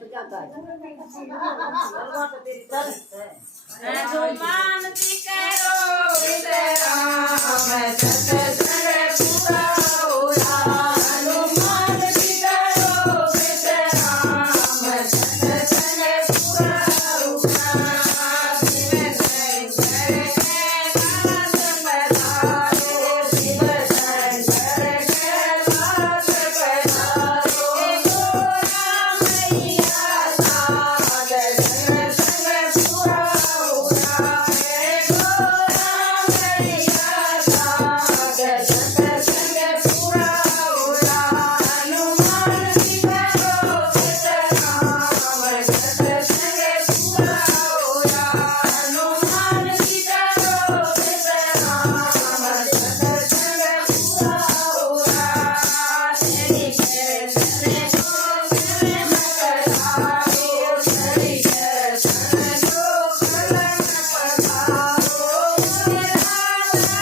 तो क्या गाय हनुमानजी करो विश्राम सत्संग पूरा हुआ हनुमानजी करो विश्राम सत्संग पूरा हुआ शिव शंकर कैलाश पधारो शिव शंकर कैलाश पधारो गोरा मैया साध सत्संग पूरा हुआ है गोरा मैया साध सत्संग पूरा हुआ हनुमान जी करो विश्राम सत्संग पूरा हुआ हनुमान जी करो विश्राम सत्संग पूरा हुआ श्री कृष्ण को कलम पधारो श्री कृष्ण को कलम पधारो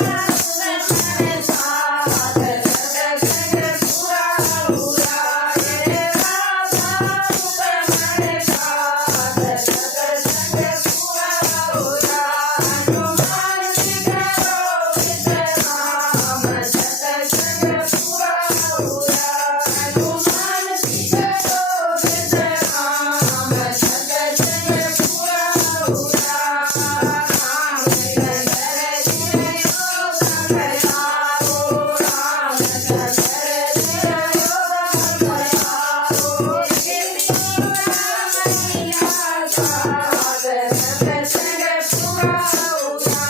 लक्ष्मण साथ सत्संग पूरा हुआ हे राधा लक्ष्मण साथ सत्संग पूरा हुआ हनुमान जी करो विश्राम सत्संग पूरा हुआ हनुमान जी करो विश्राम सत्संग पूरा हुआ राम नगर जयो संभलाओ राम नगर जयो संभलाओ मैया साथ सत्संग पूरा हुआ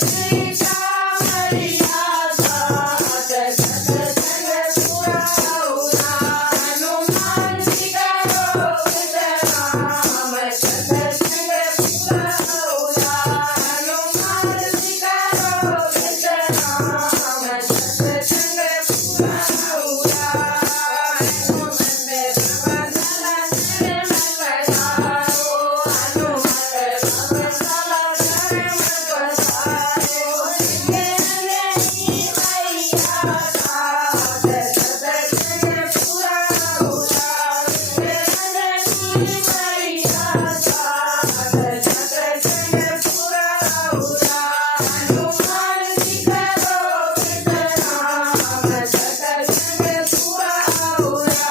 सीता मैया साथ सत्संग पूरा हुआ हनुमान जी करो विश्राम सत्संग पूरा हुआ हनुमान जी करो विश्राम सत्संग पूरा हुआ हनुमत भवनला शरण पधारो हनुमत भवनला शरण पधारो अंजनी मैया साथ सत्संग पूरा हुआ अंजनी मैया साथ सत्संग पूरा हुआ हनुमान जी करो विश्राम सत्संग पूरा हुआ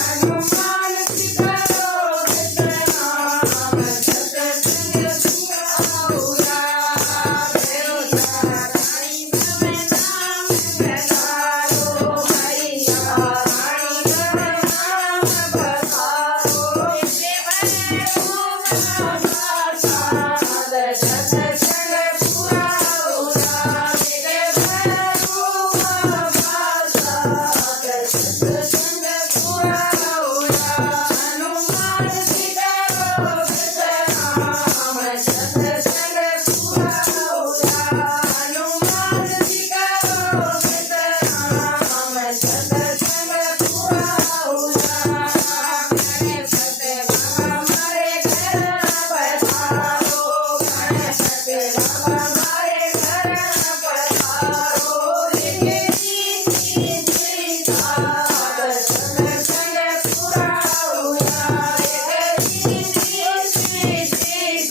हनुमान जी करो विश्राम सत्संग पूरा हुआ रानी भव नाम पधारो मैया रानी भव नाम पधारो शिव रूप साध सत्संग पूरा हुआ शिव रूप साध सत्संग पूरा हुआ हनुमान जी करो विश्राम सत्संग पूरा हुआ हनुमान जी करो विश्राम सत्संग पूरा हुआ गणपति बाबा हमारे घर पधारो गणपति बाबा हमारे घर पधारो लिखी साथ सत्संग पूरा हुआ लिखी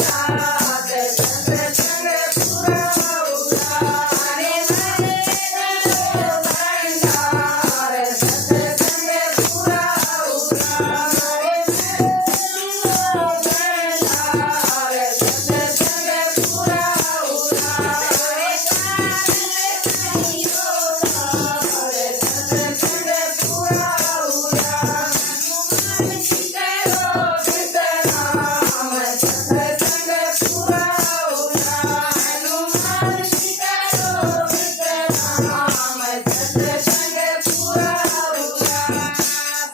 साथ सत्संग पूरा हुआ हरे हरे करो भंडार सत्संग पूरा हुआ हरे हरे करो भंडार सत्संग पूरा हुआ हरे सत्संग पूरा हुआ हनुमान जी करो विश्राम सत्संग पूरा हुआ हनुमान जी करो विश्राम सत्संग पूरा हुआ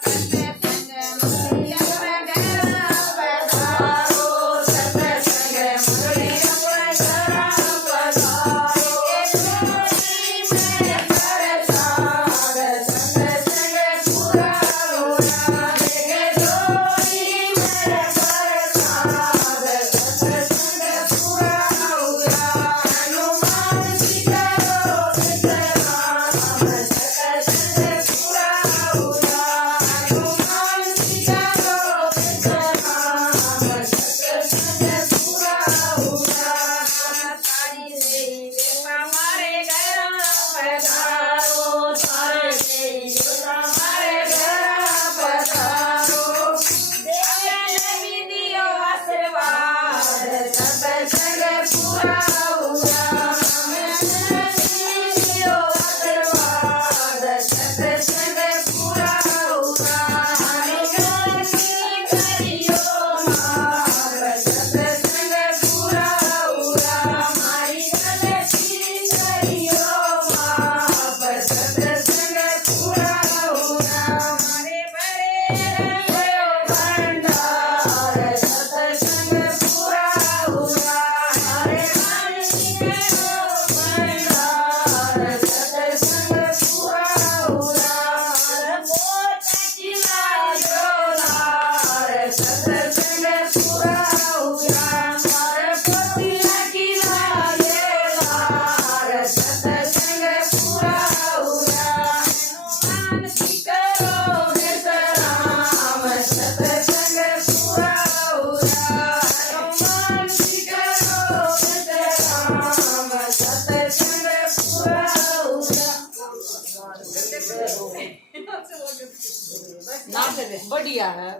सत्संग मैया वगैरह पधारो सत्संग मैया वगैरह पधारो जोड़ी में प्रसाद सत्संग पूरा हुआ जोड़ी में प्रसाद सत्संग पूरा हुआ हनुमान जी करो विश्राम सत्संग पूरा हुआ हनुमान जी करो ભંડાર સત્સંગ પુરાવરા હરે માનસી કરો ભંડાર સત્સંગ પુરાવરા પોતા કિલા જોલાર સત્સંગ પુરાવરા મારે પોતીલા કિલા જેલાર સત્સંગ પુરાવરા માનસી કરો નિતરામ સત્સંગ પુરાવરા માનસી કરો નિતરામ સત્સંગ पुरावरा बढ़िया है